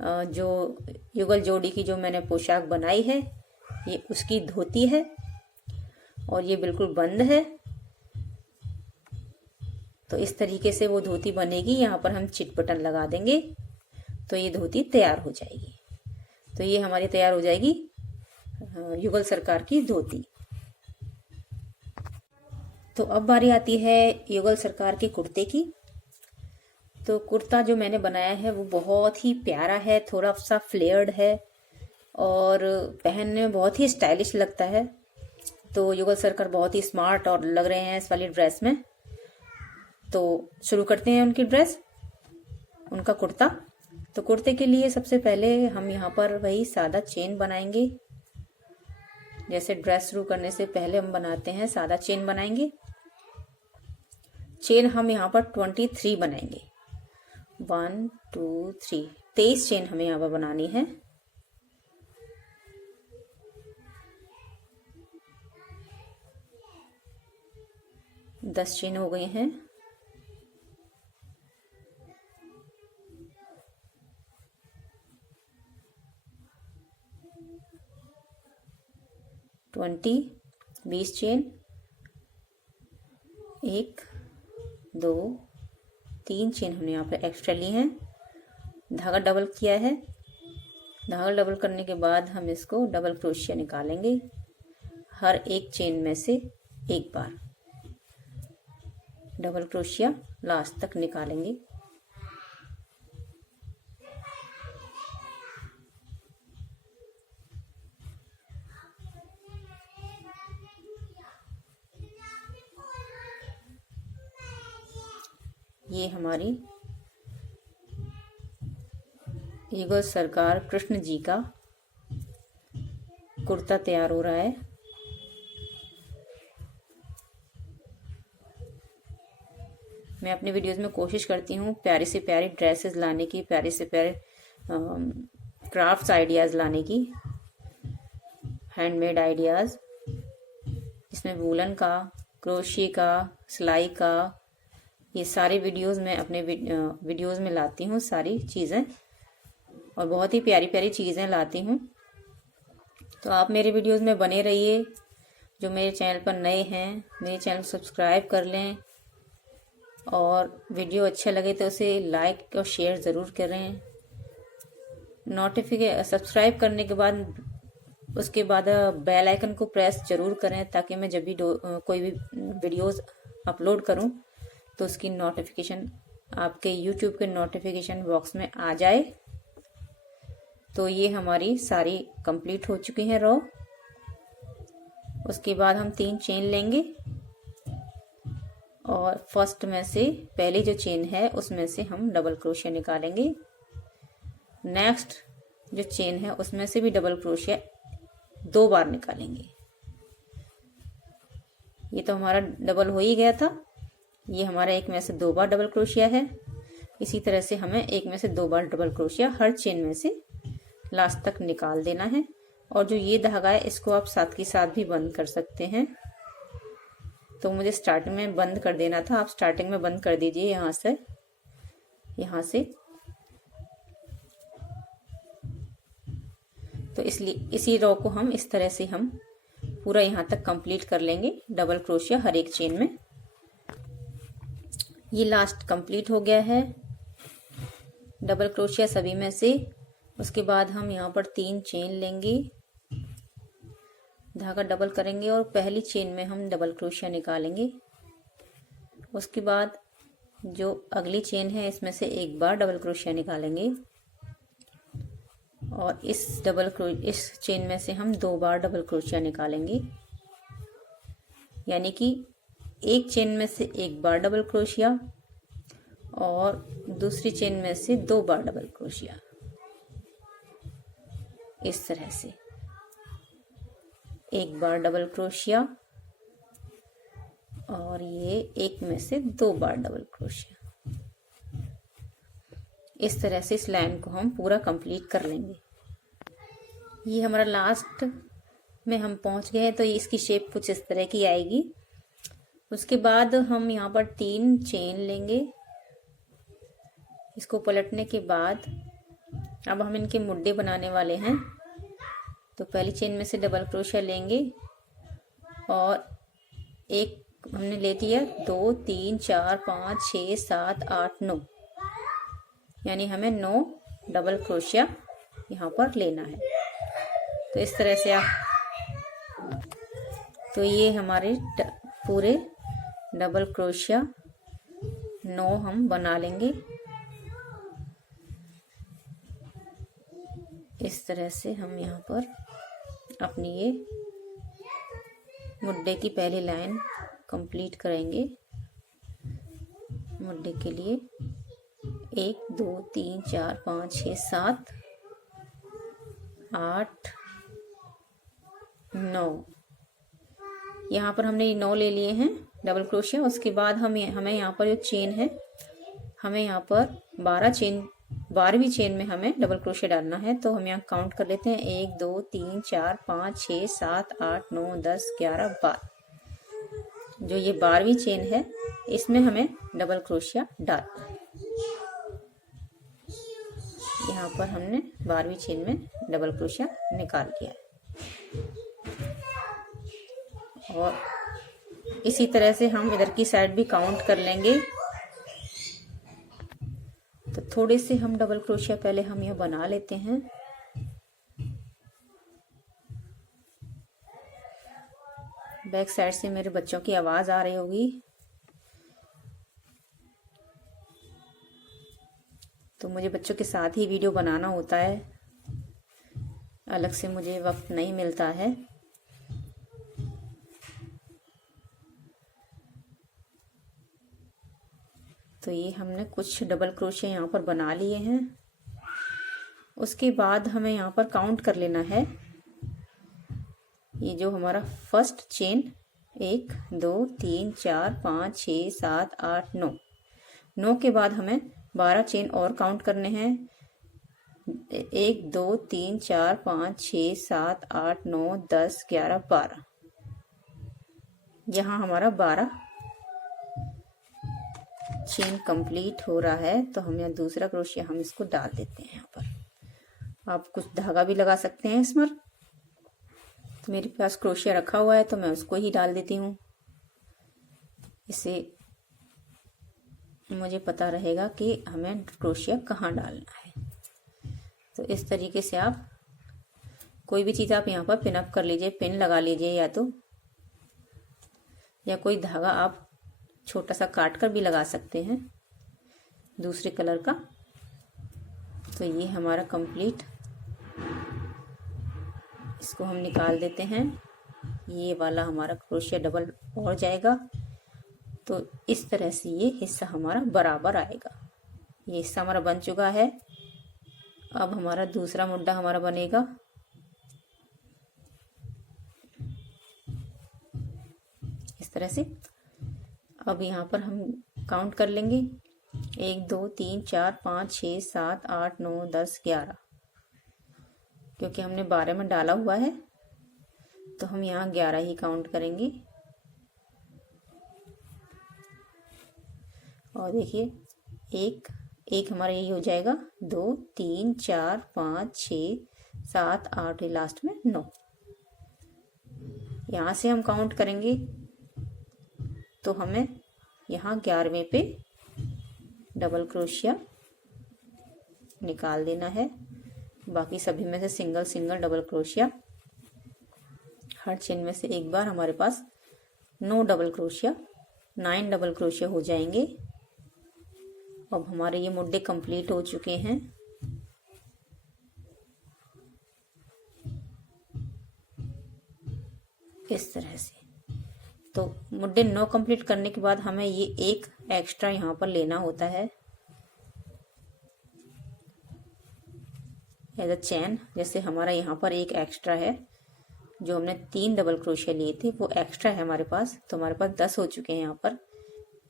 जो युगल जोड़ी की जो मैंने पोशाक बनाई है, ये उसकी धोती है और ये बिल्कुल बंद है। तो इस तरीके से वो धोती बनेगी। यहाँ पर हम चिट बटन लगा देंगे तो ये धोती तैयार हो जाएगी। तो ये हमारी तैयार हो जाएगी युगल सरकार की धोती। तो अब बारी आती है युगल सरकार के कुर्ते की। तो कुर्ता जो मैंने बनाया है वो बहुत ही प्यारा है, थोड़ा सा फ्लेयर्ड है और पहनने में बहुत ही स्टाइलिश लगता है। तो युगल सरकार बहुत ही स्मार्ट और लग रहे हैं इस वाली ड्रेस में। तो शुरू करते हैं उनकी ड्रेस, उनका कुर्ता। तो कुर्ते के लिए सबसे पहले हम यहाँ पर वही सादा चेन बनाएंगे, जैसे ड्रेस शुरू करने से पहले हम बनाते हैं सादा चेन बनाएंगे। चेन हम यहाँ पर 23 बनाएंगे। 1 2 3 23 चेन हमें यहाँ पर बनानी है। दस चेन हो गई हैं। ट्वेंटी 20 चेन, 1 2 3 चेन हमने यहाँ पे एक्स्ट्रा ली हैं। धागा डबल किया है। धागा डबल करने के बाद हम इसको डबल क्रोशिया निकालेंगे हर एक चेन में से एक बार। डबल क्रोशिया लास्ट तक निकालेंगे। ये हमारी युगल सरकार कृष्ण जी का कुर्ता तैयार हो रहा है। मैं अपनी वीडियोस में कोशिश करती हूँ प्यारी से प्यारी ड्रेसेस लाने की, प्यारे से प्यारे क्राफ्ट्स आइडियाज़ लाने की, हैंडमेड आइडियाज़, इसमें वूलन का, क्रोशिया का, सिलाई का, ये सारे वीडियोस मैं अपने वीडियोस में लाती हूँ सारी चीज़ें, और बहुत ही प्यारी प्यारी चीज़ें लाती हूँ। तो आप मेरे वीडियोस में बने रहिए। जो मेरे चैनल पर नए हैं मेरे चैनल को सब्सक्राइब कर लें, और वीडियो अच्छा लगे तो उसे लाइक और शेयर ज़रूर करें। सब्सक्राइब करने के बाद उसके बाद बेल आइकन को प्रेस ज़रूर करें, ताकि मैं जब भी कोई भी वीडियोस अपलोड करूं तो उसकी नोटिफिकेशन आपके यूट्यूब के नोटिफिकेशन बॉक्स में आ जाए। तो ये हमारी सारी कंप्लीट हो चुकी है रो। उसके बाद हम 3 चेन लेंगे, और फर्स्ट में से पहली जो चेन है उसमें से हम डबल क्रोशिया निकालेंगे। नेक्स्ट जो चेन है उसमें से भी डबल क्रोशिया 2 बार निकालेंगे। ये तो हमारा डबल हो ही गया था। ये हमारा एक में से 2 बार डबल क्रोशिया है। इसी तरह से हमें एक में से 2 बार डबल क्रोशिया हर चेन में से लास्ट तक निकाल देना है। और जो ये धागा है इसको आप साथ के साथ भी बंद कर सकते हैं। तो मुझे स्टार्टिंग में बंद कर देना था, आप स्टार्टिंग में बंद कर दीजिए यहाँ से। तो इसलिए इसी रो को हम इस तरह से हम पूरा यहाँ तक कंप्लीट कर लेंगे, डबल क्रोशिया हर एक चेन में। ये लास्ट कंप्लीट हो गया है डबल क्रोशिया सभी में से। उसके बाद हम यहाँ पर 3 चेन लेंगे, धागा डबल करेंगे और पहली चेन में हम डबल क्रोशिया निकालेंगे। उसके बाद जो अगली चेन है इसमें से 1 बार डबल क्रोशिया निकालेंगे, और इस चेन में से हम 2 बार डबल क्रोशिया निकालेंगे। यानी कि एक चेन में से 1 बार डबल क्रोशिया और दूसरी चेन में से 2 बार डबल क्रोशिया, इस तरह से 1 बार डबल क्रोशिया और ये एक में से 2 बार डबल क्रोशिया। इस तरह से इस लाइन को हम पूरा कंप्लीट कर लेंगे। ये हमारा लास्ट में हम पहुंच गए हैं, तो इसकी शेप कुछ इस तरह की आएगी। उसके बाद हम यहाँ पर 3 चेन लेंगे। इसको पलटने के बाद अब हम इनके मुड्डे बनाने वाले हैं। तो पहली चेन में से डबल क्रोशिया लेंगे और एक हमने ले लिया 2 3 4 5 6 7 8 9, यानी हमें 9 डबल क्रोशिया यहाँ पर लेना है। तो इस तरह से तो ये हमारे पूरे डबल क्रोशिया 9 हम बना लेंगे। इस तरह से हम यहाँ पर अपनी ये मुड्डे की पहली लाइन कंप्लीट करेंगे। मुड्डे के लिए 1 2 3 4 5 6 7 8 9, यहाँ पर हमने 9 ले लिए हैं डबल क्रोशिया। उसके बाद हमें यहाँ पर जो चेन है, हमें यहाँ पर 12वीं चेन में हमें डबल क्रोशिया डालना है। तो हम यहाँ काउंट कर लेते हैं 1 2 3 4 5 6 7 8 9 10 11 12। जो ये 12वीं चेन है इसमें हमें डबल क्रोशिया डालना है। यहाँ पर हमने 12वीं चेन में डबल क्रोशिया निकाल लिया है। और इसी तरह से हम इधर की साइड भी काउंट कर लेंगे। तो थोड़े से हम डबल क्रोशिया पहले हम ये बना लेते हैं। बैक साइड से मेरे बच्चों की आवाज आ रही होगी, तो मुझे बच्चों के साथ ही वीडियो बनाना होता है, अलग से मुझे वक्त नहीं मिलता है। तो ये हमने कुछ डबल क्रोशिया यहाँ पर बना लिए हैं। उसके बाद हमें यहाँ पर काउंट कर लेना है। ये जो हमारा फर्स्ट चेन 1 2 3 4 5 6 7 8 9 के बाद हमें 12 चेन और काउंट करने हैं। 1 2 3 4 5 6 7 8 9 10 11 12। यहाँ हमारा 12 चेन कंप्लीट हो रहा है, तो हम यहाँ दूसरा क्रोशिया हम इसको डाल देते हैं। यहाँ पर आप कुछ धागा भी लगा सकते हैं इसमें, तो मेरे पास क्रोशिया रखा हुआ है तो मैं उसको ही डाल देती हूँ। इससे मुझे पता रहेगा कि हमें क्रोशिया कहाँ डालना है। तो इस तरीके से आप कोई भी चीज़ आप यहाँ पर पिन अप कर लीजिए, पिन लगा लीजिए, या कोई धागा आप छोटा सा काट कर भी लगा सकते हैं दूसरे कलर का। तो ये हमारा कंप्लीट, इसको हम निकाल देते हैं। ये वाला हमारा क्रोशिया डबल और जाएगा, तो इस तरह से ये हिस्सा हमारा बराबर आएगा। ये हिस्सा हमारा बन चुका है। अब हमारा दूसरा मुड्डा हमारा बनेगा। इस तरह से अब यहाँ पर हम काउंट कर लेंगे 1 2 3 4 5 6 7 8 9 10 11, क्योंकि हमने 12 में डाला हुआ है तो हम यहाँ 11 ही काउंट करेंगे। और देखिए एक एक हमारा यही हो जाएगा, 2 3 4 5 6 7 8, लास्ट में 9। यहाँ से हम काउंट करेंगे तो हमें यहाँ 11वें पे डबल क्रोशिया निकाल देना है। बाकी सभी में से सिंगल सिंगल डबल क्रोशिया, हर चेन में से एक बार हमारे पास 9 डबल क्रोशिया, 9 डबल क्रोशिया हो जाएंगे। अब हमारे ये मुड्डे कंप्लीट हो चुके हैं। इस तरह से तो मुड्डे 9 कंप्लीट करने के बाद हमें ये एक एक्स्ट्रा यहाँ पर लेना होता है एज अ चैन। जैसे हमारा यहाँ पर एक एक्स्ट्रा है, जो हमने 3 डबल क्रोशिया लिए थे वो एक्स्ट्रा है हमारे पास, तो हमारे पास 10 हो चुके हैं यहाँ पर।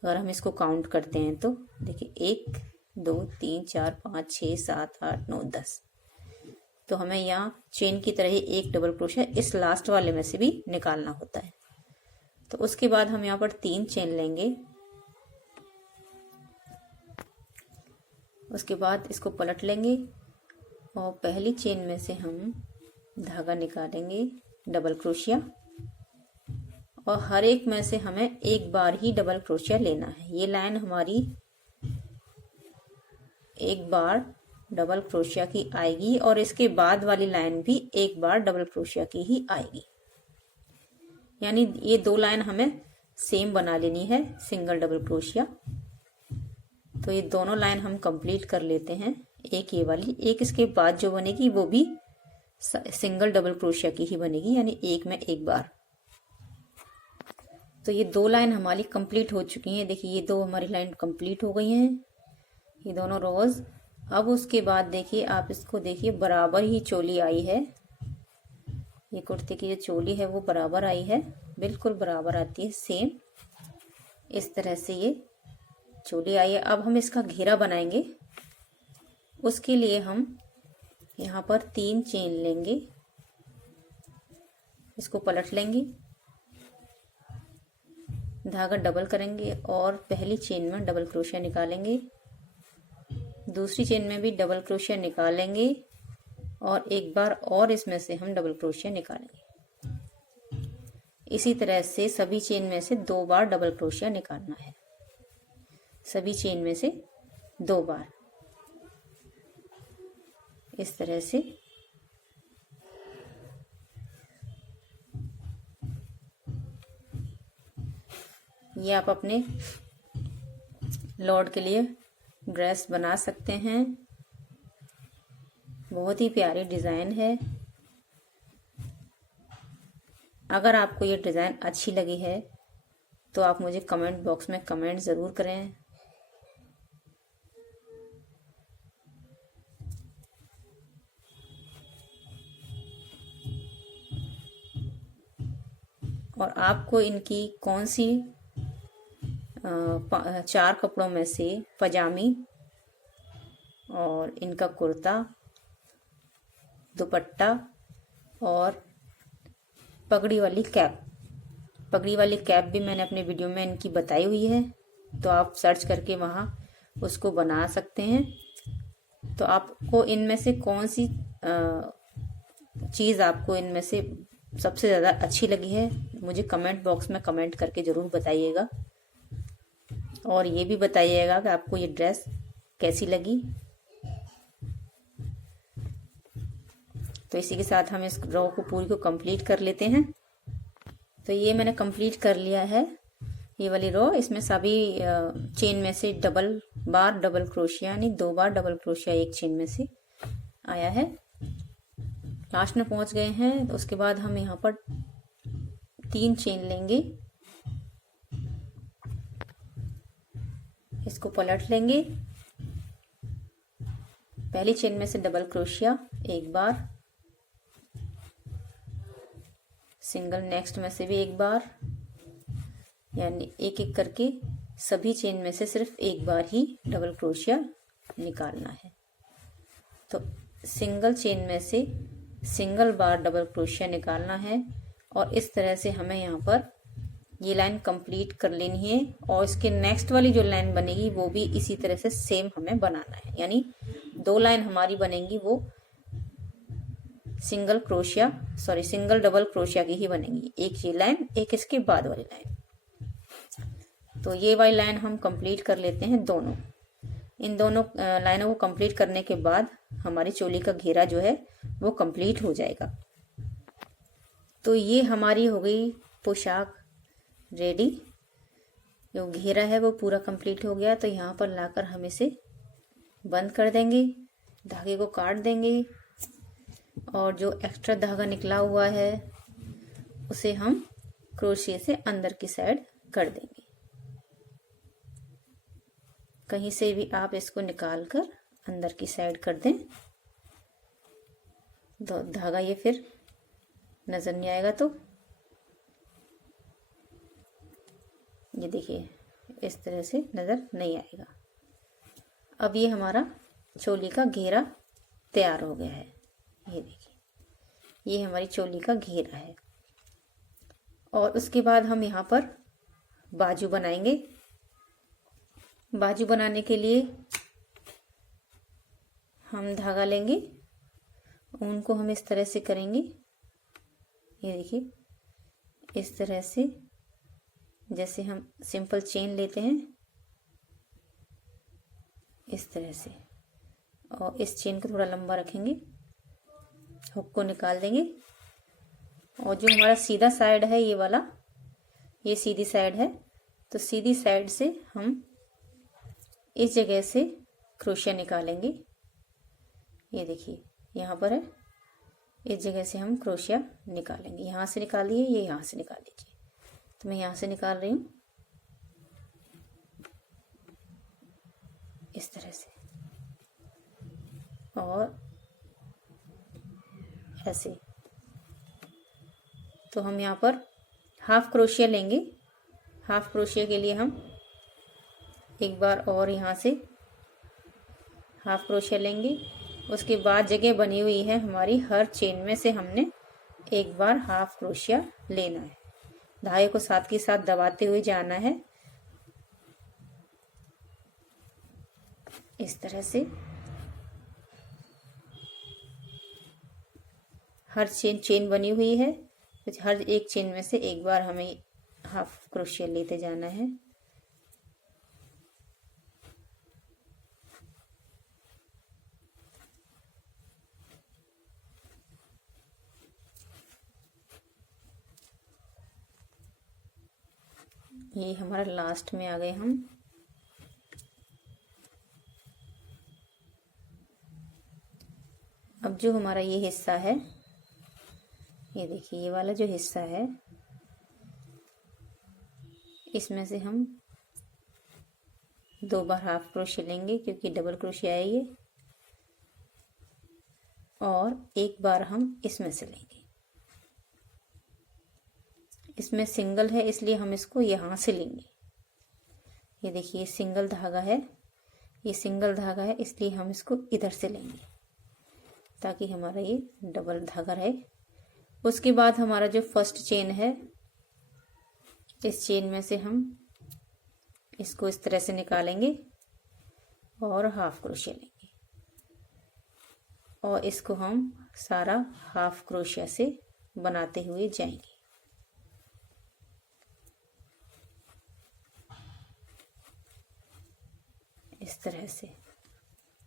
अगर हम इसको काउंट करते हैं तो देखिए 1 2 3 4 5 6 7 8 9 10। तो हमें यहाँ चेन की तरह ही एक डबल क्रोशिया इस लास्ट वाले में से भी निकालना होता है। तो उसके बाद हम यहाँ पर 3 चेन लेंगे। उसके बाद इसको पलट लेंगे और पहली चेन में से हम धागा निकालेंगे डबल क्रोशिया, और हर एक में से हमें एक बार ही डबल क्रोशिया लेना है। ये लाइन हमारी एक बार डबल क्रोशिया की आएगी और इसके बाद वाली लाइन भी एक बार डबल क्रोशिया की ही आएगी। यानी ये 2 लाइन हमें सेम बना लेनी है, सिंगल डबल क्रोशिया। तो ये दोनों लाइन हम कंप्लीट कर लेते हैं। एक ये वाली, एक इसके बाद जो बनेगी वो भी सिंगल डबल क्रोशिया की ही बनेगी, यानी एक में एक बार। तो ये 2 लाइन हमारी कंप्लीट हो चुकी हैं। देखिए ये 2 हमारी लाइन कंप्लीट हो गई हैं, ये दोनों रोज। अब उसके बाद देखिए आप इसको देखिए, बराबर ही चोली आई है। ये कुर्ते की जो चोली है वो बराबर आई है, बिल्कुल बराबर आती है सेम। इस तरह से ये चोली आई है। अब हम इसका घेरा बनाएंगे। उसके लिए हम यहाँ पर 3 चेन लेंगे, इसको पलट लेंगे, धागा डबल करेंगे और पहली चेन में डबल क्रोशिया निकालेंगे, दूसरी चेन में भी डबल क्रोशिया निकालेंगे और एक बार और इसमें से हम डबल क्रोशिया निकालेंगे। इसी तरह से सभी चेन में से 2 बार डबल क्रोशिया निकालना है, सभी चेन में से 2 बार। इस तरह से ये आप अपने लॉर्ड के लिए ड्रेस बना सकते हैं। बहुत ही प्यारी डिज़ाइन है। अगर आपको ये डिज़ाइन अच्छी लगी है तो आप मुझे कमेंट बॉक्स में कमेंट ज़रूर करें। और आपको इनकी कौन सी 4 कपड़ों में से पजामी और इनका कुर्ता दुपट्टा और पगड़ी वाली कैप। पगड़ी वाली कैप भी मैंने अपने वीडियो में इनकी बताई हुई है, तो आप सर्च करके वहाँ उसको बना सकते हैं। तो आपको इनमें से कौन सी चीज़ आपको इनमें से सबसे ज़्यादा अच्छी लगी है, मुझे कमेंट बॉक्स में कमेंट करके ज़रूर बताइएगा। और ये भी बताइएगा कि आपको ये ड्रेस कैसी लगी। तो इसी के साथ हम इस रो को पूरी को कंप्लीट कर लेते हैं। तो ये मैंने कंप्लीट कर लिया है ये वाली रो। इसमें सभी चेन में से डबल बार डबल क्रोशिया यानी 2 बार डबल क्रोशिया एक चेन में से आया है। लास्ट में पहुंच गए हैं। तो उसके बाद हम यहाँ पर 3 चेन लेंगे, इसको पलट लेंगे। पहली चेन में से डबल क्रोशिया एक बार, सिंगल नेक्स्ट में से भी एक बार, यानी एक एक करके सभी चेन में से सिर्फ एक बार ही डबल क्रोशिया निकालना है। तो सिंगल चेन में से सिंगल बार डबल क्रोशिया निकालना है और इस तरह से हमें यहाँ पर ये लाइन कंप्लीट कर लेनी है। और इसके नेक्स्ट वाली जो लाइन बनेगी वो भी इसी तरह से सेम हमें बनाना है, यानी 2 लाइन हमारी बनेंगी वो सिंगल डबल क्रोशिया की ही बनेंगी। एक ये लाइन, एक इसके बाद वाली लाइन। तो ये वाली लाइन हम कंप्लीट कर लेते हैं दोनों। इन दोनों लाइनों को कंप्लीट करने के बाद हमारी चोली का घेरा जो है वो कंप्लीट हो जाएगा। तो ये हमारी हो गई पोशाक रेडी। जो घेरा है वो पूरा कंप्लीट हो गया। तो यहाँ पर लाकर हम इसे बंद कर देंगे, धागे को काट देंगे और जो एक्स्ट्रा धागा निकला हुआ है उसे हम क्रोशिया से अंदर की साइड कर देंगे। कहीं से भी आप इसको निकाल कर अंदर की साइड कर दें तो धागा ये फिर नजर नहीं आएगा। तो ये देखिए इस तरह से नजर नहीं आएगा। अब ये हमारा चोली का घेरा तैयार हो गया है। ये देखिए ये हमारी चोली का घेरा है। और उसके बाद हम यहाँ पर बाजू बनाएंगे। बाजू बनाने के लिए हम धागा लेंगे, ऊन को हम इस तरह से करेंगे। ये देखिए इस तरह से जैसे हम सिंपल चेन लेते हैं इस तरह से, और इस चेन को थोड़ा लंबा रखेंगे, हुक को निकाल देंगे। और जो हमारा सीधा साइड है ये वाला, ये सीधी साइड है, तो सीधी साइड से हम इस जगह से क्रोशिया निकालेंगे। ये देखिए यहाँ पर है, इस जगह से हम क्रोशिया निकालेंगे। यहाँ से निकालिए, ये यहाँ से निकाल लीजिए। तो मैं यहाँ से निकाल रही हूँ इस तरह से, और ऐसे। तो हम यहाँ पर हाफ क्रोशिया लेंगे। हाफ क्रोशिया के लिए हम एक बार और यहाँ से हाफ क्रोशिया लेंगे। उसके बाद जगह बनी हुई है हमारी, हर चेन में से हमने एक बार हाफ क्रोशिया लेना है। धागे को साथ के साथ दबाते हुए जाना है इस तरह से। हर चेन बनी हुई है, तो हर एक चेन में से एक बार हमें हाफ क्रोशिया लेते जाना है। ये हमारा लास्ट में आ गए हम। अब जो हमारा ये हिस्सा है, ये देखिए ये वाला जो हिस्सा है, इसमें से हम 2 बार हाफ क्रोशिया लेंगे क्योंकि डबल क्रोशिया है ये, और एक बार हम इसमें से लेंगे। इसमें सिंगल है इसलिए हम इसको यहाँ से लेंगे। ये देखिए ये सिंगल धागा है, ये सिंगल धागा है इसलिए हम इसको इधर से लेंगे ताकि हमारा ये डबल धागा रहे। उसके बाद हमारा जो फर्स्ट चेन है, इस चेन में से हम इसको इस तरह से निकालेंगे और हाफ क्रोशिया लेंगे और इसको हम सारा हाफ क्रोशिया से बनाते हुए जाएंगे। इस तरह से।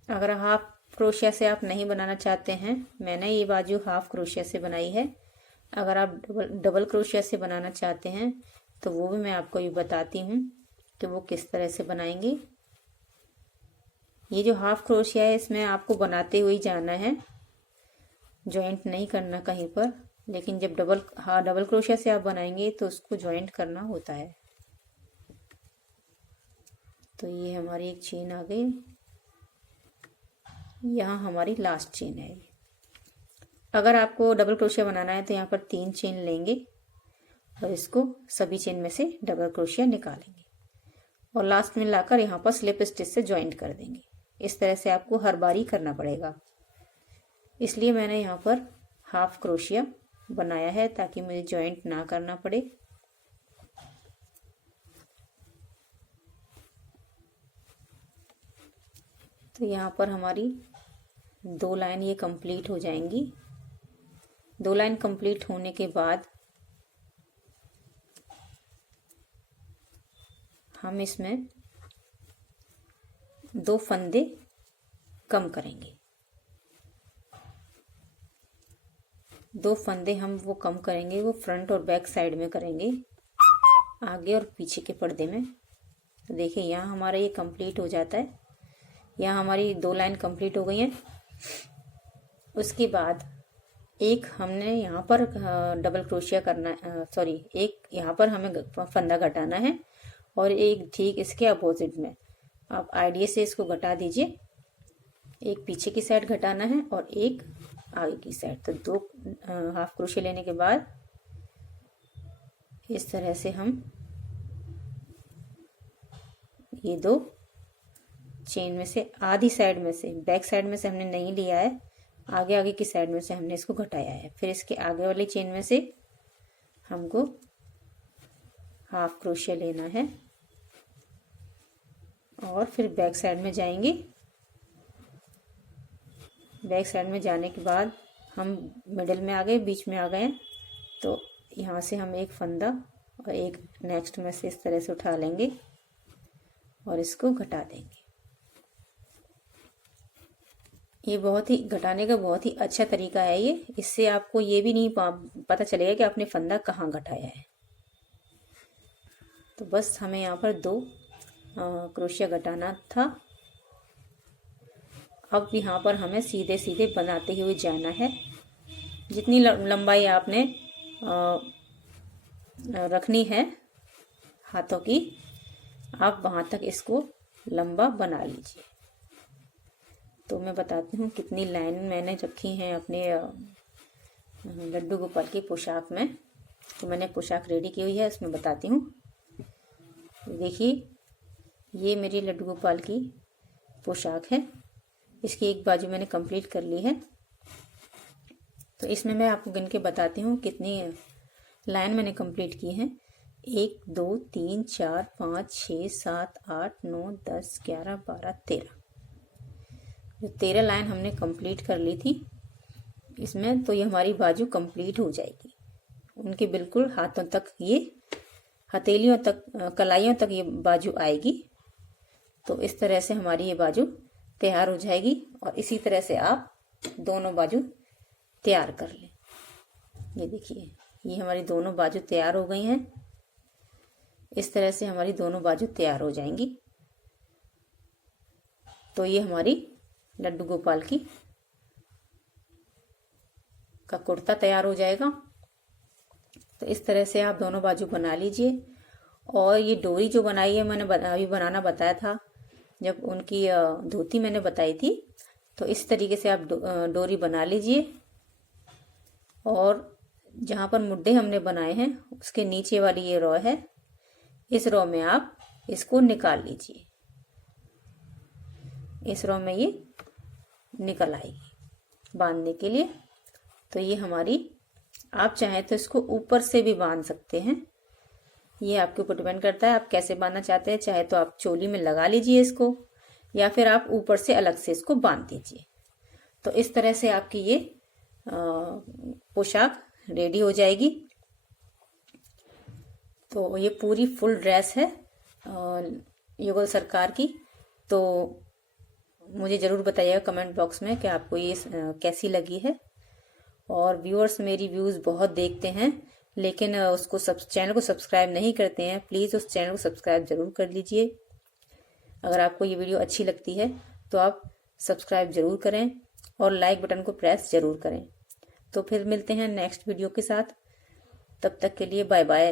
अगर हाफ क्रोशिया से आप नहीं बनाना चाहते हैं, मैंने ये बाजू हाफ क्रोशिया से बनाई है। अगर आप डबल क्रोशिया से बनाना चाहते हैं तो वो भी मैं आपको ये बताती हूँ कि वो किस तरह से बनाएंगे। ये जो हाफ क्रोशिया है इसमें आपको बनाते हुए जाना है, जॉइंट नहीं करना कहीं पर। लेकिन जब डबल क्रोशिया से आप बनाएंगे तो उसको जॉइंट करना होता है। तो ये हमारी एक चेन आ गई, यहाँ हमारी लास्ट चेन है। अगर आपको डबल क्रोशिया बनाना है तो यहाँ पर 3 चेन लेंगे और इसको सभी चेन में से डबल क्रोशिया निकालेंगे और लास्ट में लाकर यहाँ पर स्लिप स्टिच से ज्वाइंट कर देंगे। इस तरह से आपको हर बारी करना पड़ेगा, इसलिए मैंने यहाँ पर हाफ क्रोशिया बनाया है ताकि मुझे ज्वाइंट ना करना पड़े। तो यहाँ पर हमारी 2 लाइन ये कंप्लीट हो जाएंगी। 2 लाइन कंप्लीट होने के बाद हम इसमें 2 फंदे कम करेंगे। 2 फंदे हम वो कम करेंगे, वो फ्रंट और बैक साइड में करेंगे, आगे और पीछे के पर्दे में। तो देखिए यहाँ हमारा ये कंप्लीट हो जाता है। यहाँ हमारी 2 लाइन कंप्लीट हो गई हैं। उसके बाद एक हमने यहाँ पर डबल क्रोशिया करना, एक यहाँ पर हमें फंदा घटाना है और एक ठीक इसके अपोजिट में आप आइडिया से इसको घटा दीजिए। एक पीछे की साइड घटाना है और एक आगे की साइड। तो 2 हाफ क्रोशिया लेने के बाद इस तरह से हम ये 2 चेन में से आधी साइड में से, बैक साइड में से हमने नहीं लिया है, आगे की साइड में से हमने इसको घटाया है। फिर इसके आगे वाली चेन में से हमको हाफ क्रोशिया लेना है और फिर बैक साइड में जाएंगे। बैक साइड में जाने के बाद हम मिडिल में आ गए, बीच में आ गए। तो यहाँ से हम एक फंदा और एक नेक्स्ट में से इस तरह से उठा लेंगे और इसको घटा देंगे। ये बहुत ही घटाने का बहुत ही अच्छा तरीका है ये। इससे आपको ये भी नहीं पता चलेगा कि आपने फंदा कहाँ घटाया है। तो बस हमें यहाँ पर 2 क्रोशिया घटाना था। अब यहाँ पर हमें सीधे सीधे बनाते हुए जाना है। जितनी लंबाई आपने रखनी है हाथों की, आप वहाँ तक इसको लंबा बना लीजिए। तो मैं बताती हूँ कितनी लाइन मैंने रखी हैं अपने लड्डू गोपाल की पोशाक में। तो मैंने पोशाक रेडी की हुई है, इसमें बताती हूँ। देखिए ये मेरी लड्डू गोपाल की पोशाक है। इसकी एक बाजू मैंने कंप्लीट कर ली है। तो इसमें मैं आपको गिन के बताती हूँ कितनी लाइन मैंने कंप्लीट की है। 1 2 3 4 5 6 7 8 9 10 11 12 13। जो 13 लाइन हमने कंप्लीट कर ली थी इसमें, तो ये हमारी बाजू कंप्लीट हो जाएगी। उनके बिल्कुल हाथों तक, ये हथेलियों तक, कलाइयों तक ये बाजू आएगी। तो इस तरह से हमारी ये बाजू तैयार हो जाएगी और इसी तरह से आप दोनों बाजू तैयार कर लें। ये देखिए ये हमारी दोनों बाजू तैयार हो गई हैं। इस तरह से हमारी दोनों बाजू तैयार हो जाएंगी। तो ये हमारी लड्डू गोपाल की का कुर्ता तैयार हो जाएगा। तो इस तरह से आप दोनों बाजू बना लीजिए। और ये डोरी जो बनाई है मैंने अभी बनाना बताया था जब उनकी धोती मैंने बताई थी। तो इस तरीके से आप डोरी बना लीजिए और जहाँ पर मुड्ढे हमने बनाए हैं उसके नीचे वाली ये रॉ है, इस रॉ में आप इसको निकाल लीजिए। इस रॉ में ये निकल आएगी। बांधने के लिए। तो ये हमारी, आप चाहें तो इसको ऊपर से भी बांध सकते हैं, ये आपके ऊपर डिपेंड करता है आप कैसे बांधना चाहते हैं। चाहे तो आप चोली में लगा लीजिए इसको, या फिर आप ऊपर से अलग से इसको बांध दीजिए। तो इस तरह से आपकी ये पोशाक रेडी हो जाएगी। तो ये पूरी फुल ड्रेस है युगल सरकार की। तो मुझे ज़रूर बताइएगा कमेंट बॉक्स में कि आपको ये कैसी लगी है। और व्यूअर्स मेरी व्यूज़ बहुत देखते हैं, लेकिन उसको चैनल को सब्सक्राइब नहीं करते हैं। प्लीज़ उस चैनल को सब्सक्राइब ज़रूर कर लीजिए। अगर आपको ये वीडियो अच्छी लगती है तो आप सब्सक्राइब ज़रूर करें और लाइक बटन को प्रेस ज़रूर करें। तो फिर मिलते हैं नेक्स्ट वीडियो के साथ। तब तक के लिए बाय बाय।